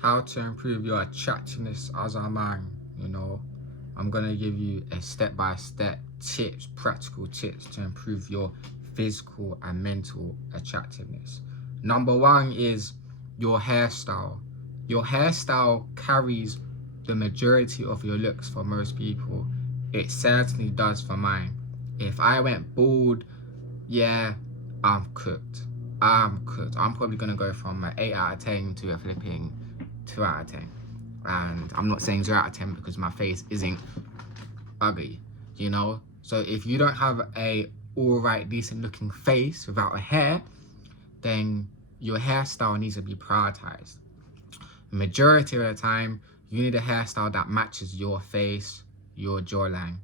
how to improve your attractiveness as a man. You know, I'm gonna give you a step-by-step tips, practical tips to improve your physical and mental attractiveness. Number one is your hairstyle. Your hairstyle carries the majority of your looks for most people. It certainly does for mine. If I went bald, yeah, I'm cooked. I'm cooked. I'm probably gonna go from an 8 out of 10 to a flipping 2 out of 10. And I'm not saying 0 out of 10 because my face isn't ugly, you know? So if you don't have a alright, decent looking face without a hair, then your hairstyle needs to be prioritized. Majority of the time, you need a hairstyle that matches your face, your jawline,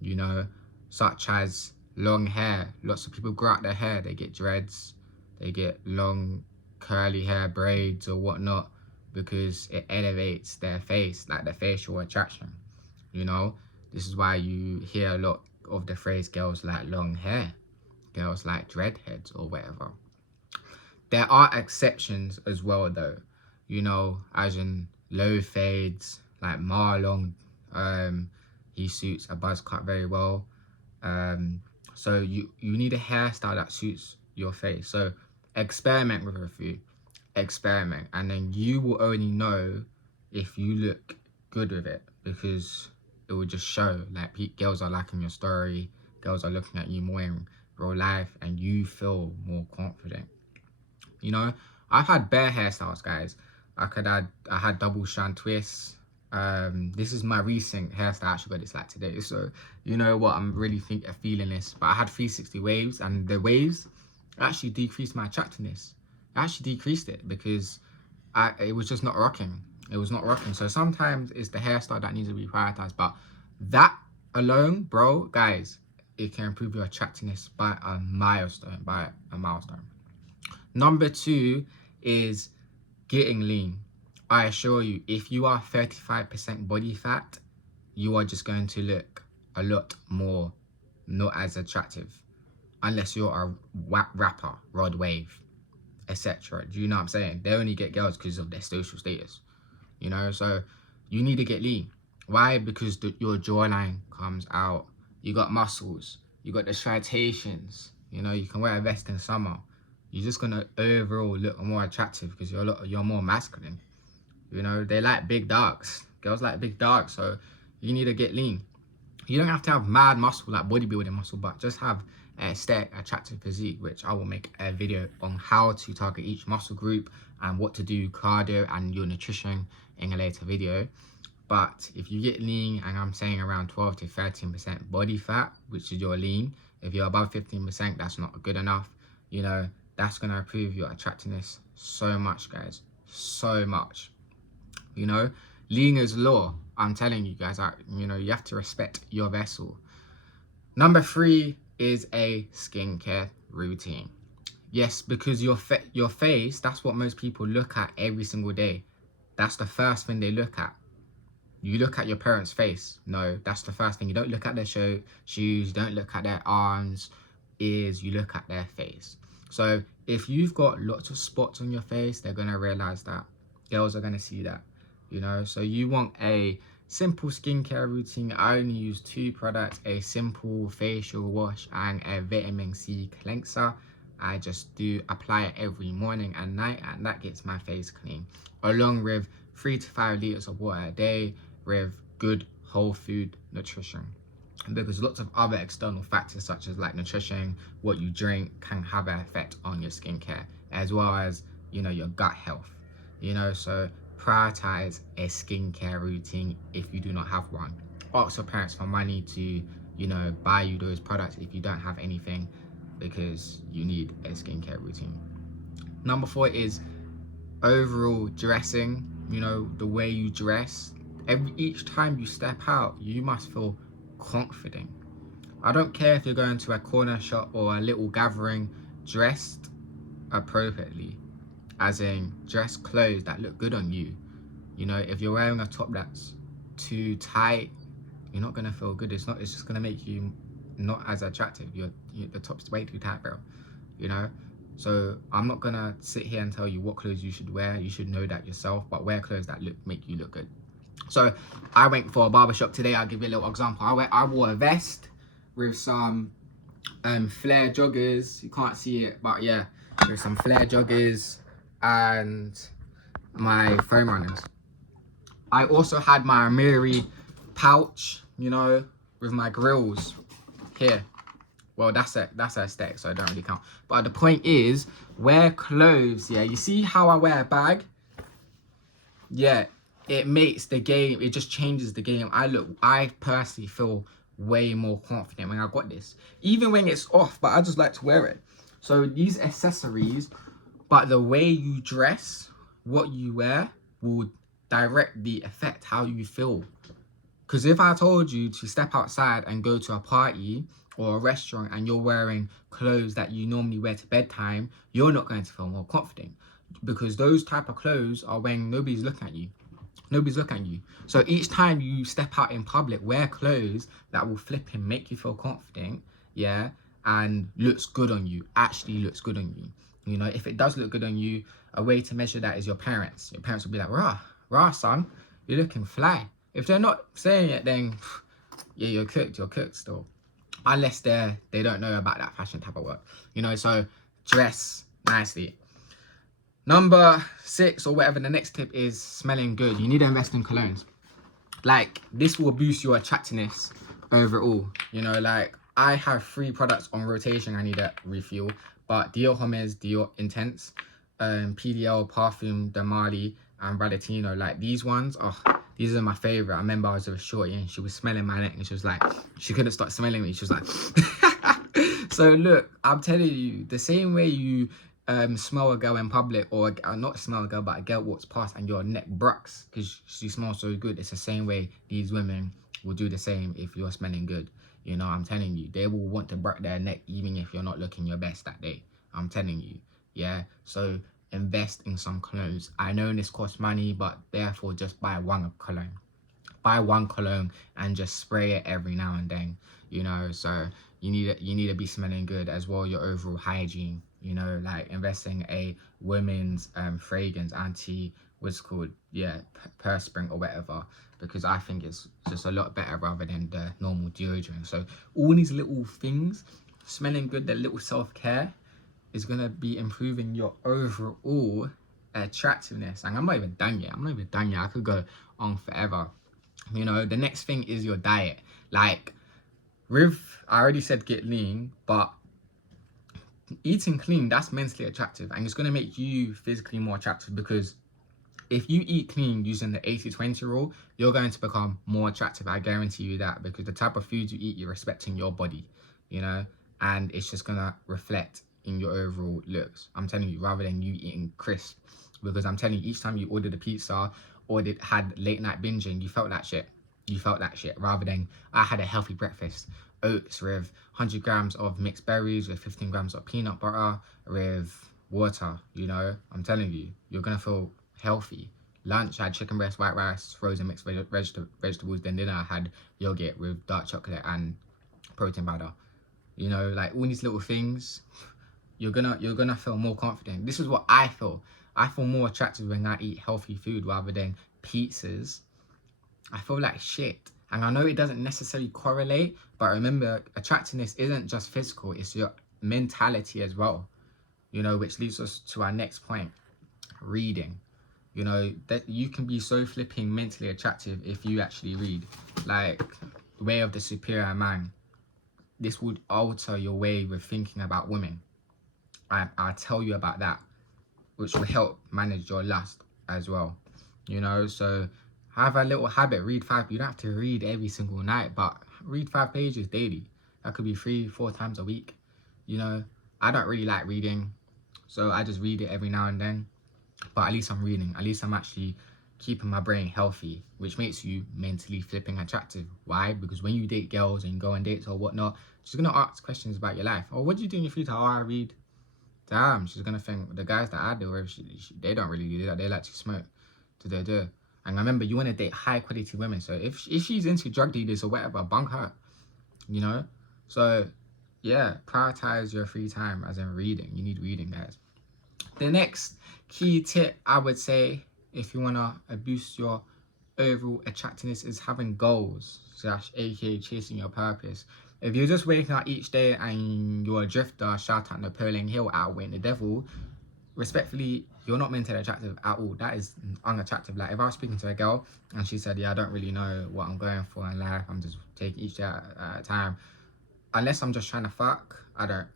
you know, such as long hair. Lots of people grow out their hair, they get dreads, they get long curly hair, braids or whatnot, because it elevates their face, like the facial attraction, you know. This is why you hear a lot of the phrase girls like long hair, girls like dreadheads or whatever. There are exceptions as well though, you know, as in low fades, like Marlon, he suits a buzz cut very well. So you need a hairstyle that suits your face. So experiment with a few, experiment, and then you will only know if you look good with it, because it will just show. Like, girls are liking your story, girls are looking at you more in real life, and you feel more confident. You know, I've had bare hairstyles, guys. I had double strand twists. This is my recent hairstyle. I actually got this like today, so you know what, I'm really feeling this. But I had 360 waves, and the waves actually decreased my attractiveness. I actually decreased it because it was just not rocking. It was not rocking. So sometimes it's the hairstyle that needs to be prioritized, but that alone, bro, guys, it can improve your attractiveness by a milestone. Number two is getting lean. I assure you, if you are 35% body fat, you are just going to look a lot more not as attractive, unless you're a rapper, Rod Wave, etc. Do you know what I'm saying? They only get girls because of their social status, you know? So you need to get lean. Why? Because your jawline comes out. You got muscles. You got the striations. You know, you can wear a vest in summer. You're just gonna overall look more attractive because you're more masculine. You know, they like big dogs. Girls like big dogs, so you need to get lean. You don't have to have mad muscle, like bodybuilding muscle, but just have a aesthetic, attractive physique, which I will make a video on how to target each muscle group and what to do, cardio and your nutrition, in a later video. But if you get lean, and I'm saying around 12 to 13% body fat, which is your lean, if you're above 15%, that's not good enough. You know, that's going to improve your attractiveness so much, guys, so much. You know, lean is law. I'm telling you guys, you know, you have to respect your vessel. Number three is a skincare routine. Yes, because your face, that's what most people look at every single day. That's the first thing they look at. You look at your parents' face. No, that's the first thing. You don't look at their shoes, you don't look at their arms, ears, you look at their face. So if you've got lots of spots on your face, they're going to realize that. Girls are going to see that, you know. So you want a simple skincare routine. I only use 2 products, a simple facial wash and a vitamin C cleanser. I just do apply it every morning and night, and that gets my face clean, along with 3 to 5 liters of water a day with good whole food nutrition. Because lots of other external factors, such as like nutrition, what you drink, can have an effect on your skincare, as well as, you know, your gut health, you know. So prioritize a skincare routine if you do not have one. Ask your parents for money to, you know, buy you those products if you don't have anything, because you need a skincare routine. Number 4 is overall dressing. You know, the way you dress. Each time you step out, you must feel confident. I don't care if you're going to a corner shop or a little gathering, dressed appropriately, as in dress clothes that look good on you. You know, if you're wearing a top that's too tight, you're not gonna feel good. It's just gonna make you not as attractive. The top's way too tight, bro. You know, So I'm not gonna sit here and tell you what clothes you should wear. You should know that yourself, but wear clothes that make you look good. So I went for a barbershop today. I'll give you a little example. I wore a vest with some flare joggers. You can't see it, but yeah, with some flare joggers and my foam runners. I also had my Amiri pouch, you know, with my grills here. Well, that's a aesthetic, so I don't really count. But the point is, wear clothes. Yeah, you see how I wear a bag? Yeah, it makes the game. It just changes the game. I personally feel way more confident when I got this, even when it's off. But I just like to wear it. So these accessories, but the way you dress, what you wear, will directly affect how you feel. Because if I told you to step outside and go to a party or a restaurant and you're wearing clothes that you normally wear to bedtime, you're not going to feel more confident. Because those type of clothes are when nobody's looking at you. Nobody's looking at you. So each time you step out in public, wear clothes that will flip and make you feel confident, yeah, and looks good on you, actually looks good on you. You know, if it does look good on you, a way to measure that is your parents. Your parents will be like, rah, son, you're looking fly. If they're not saying it, then yeah, you're cooked still. Unless they don't know about that fashion type of work. You know, so dress nicely. Number 6 or whatever, the next tip is smelling good. You need to invest in colognes. Like, this will boost your attractiveness overall. You know, like, I have 3 products on rotation I need to refuel. But Dior Homme, Dior Intense, PDL, Parfum, Damali, and Valentino. Like, these ones, these are my favorite. I remember I was with a shorty and she was smelling my neck and she was like, she couldn't stop smelling me. She was like, so look, I'm telling you, the same way you smell a girl in public, or not smell a girl, but a girl walks past and your neck brucks because she smells so good, it's the same way these women will do the same if you're smelling good. You know, I'm telling you, they will want to bruck their neck even if you're not looking your best that day. I'm telling you, yeah. So invest in some clothes. I know this costs money, but therefore just buy one cologne. Buy one cologne and just spray it every now and then. You know, so you need to be smelling good as well. Your overall hygiene. You know, like investing a women's fragrance, what's called, yeah, perspirant or whatever, because I think it's just a lot better rather than the normal deodorant. So all these little things, smelling good, the little self-care, is gonna be improving your overall attractiveness. And I'm not even done yet. I could go on forever. You know, the next thing is your diet. Like, I already said get lean, but eating clean, that's mentally attractive, and it's going to make you physically more attractive, because if you eat clean using the 80-20 rule, you're going to become more attractive. I guarantee you that, because the type of food you eat, you're respecting your body, you know, and it's just going to reflect in your overall looks. I'm telling you, rather than you eating crisp, because I'm telling you, each time you ordered a pizza or had late night binging, you felt that shit. Rather than I had a healthy breakfast, oats with 100 grams of mixed berries with 15 grams of peanut butter with water. You know, I'm telling you, you're gonna feel healthy. Lunch, I had chicken breast, white rice, frozen mixed vegetables. Then dinner, I had yogurt with dark chocolate and protein powder. You know, like all these little things, you're gonna feel more confident. This is what I feel. I feel more attractive when I eat healthy food rather than pizzas. I feel like shit. And I know it doesn't necessarily correlate, but remember, attractiveness isn't just physical, it's your mentality as well. You know, which leads us to our next point, reading. You know, that you can be so flipping mentally attractive if you actually read. Like, Way of the Superior Man. This would alter your way of thinking about women. I'll tell you about that, which will help manage your lust as well. You know, so have a little habit, read 5. You don't have to read every single night, but read 5 pages daily. That could be 3-4 times a week. You know, I don't really like reading, so I just read it every now and then. But at least I'm reading. At least I'm actually keeping my brain healthy, which makes you mentally flipping attractive. Why? Because when you date girls and go on dates or whatnot, she's gonna ask questions about your life. Oh, what do you do in your free time? Oh, I read. Damn, she's gonna think the guys that I deal with, they don't really do that. They like to smoke. Do. And remember, you want to date high quality women. So if she's into drug dealers or whatever, bunk her. You know. So yeah, prioritize your free time, as in reading. You need reading, guys. The next key tip I would say, if you want to boost your overall attractiveness, is having goals, slash aka chasing your purpose. If you're just waking up each day and you're a drifter, shout out Napoleon Hill, outweighing the devil, respectfully, you're not mentally attractive at all. That is unattractive. Like, if I was speaking to a girl and she said, yeah, I don't really know what I'm going for in life, I'm just taking each day at a time, unless I'm just trying to fuck,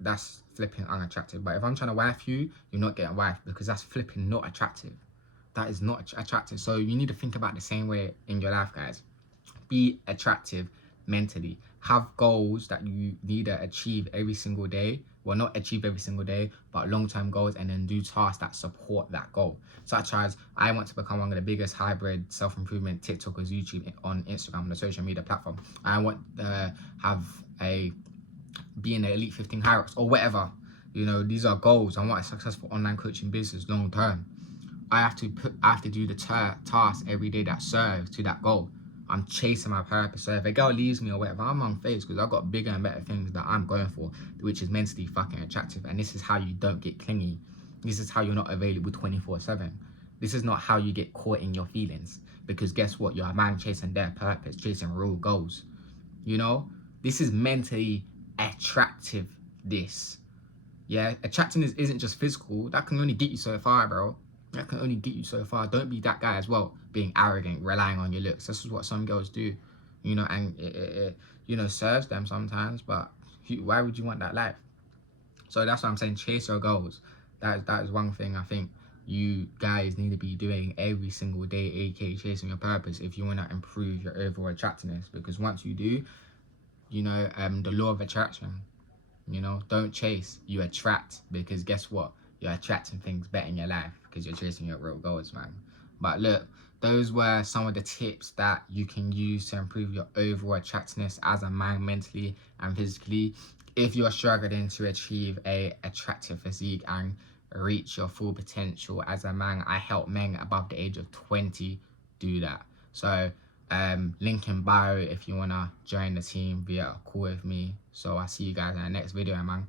that's flipping unattractive. But if I'm trying to wife you, you're not getting wife, because that's flipping not attractive. That is not attractive. So you need to think about the same way in your life, guys. Be attractive mentally. Have goals that you need to achieve every single day. Well, not achieve every single day, but long-term goals, and then do tasks that support that goal. Such as, I want to become one of the biggest hybrid self-improvement TikTokers, YouTube, on Instagram, on the social media platform. I want to be in the Elite 15 Hyrox or whatever. You know, these are goals. I want a successful online coaching business long term. I have to do the task every day that serves to that goal. I'm chasing my purpose. So if a girl leaves me or whatever, I'm on face, because I've got bigger and better things that I'm going for, which is mentally fucking attractive. And this is how you don't get clingy. This is how you're not available 24/7. This is not how you get caught in your feelings. Because guess what? You're a man chasing their purpose, chasing real goals. You know, this is mentally attractive. This, yeah, attractiveness isn't just physical. That can only get you so far, bro. That can only get you so far. Don't be that guy as well, being arrogant, relying on your looks. This is what some girls do, you know, and it you know, serves them sometimes. But why would you want that life? So that's what I'm saying. Chase your goals. That is one thing I think you guys need to be doing every single day, aka chasing your purpose, if you want to improve your overall attractiveness. Because once you do, you know, the law of attraction, you know, don't chase, you attract. Because guess what? You're attracting things better in your life because you're chasing your real goals, man. But look, those were some of the tips that you can use to improve your overall attractiveness as a man, mentally and physically. If you're struggling to achieve a attractive physique and reach your full potential as a man, I help men above the age of 20 do that. So link in bio if you want to join the team via a call with me. So I'll see you guys in the next video, man.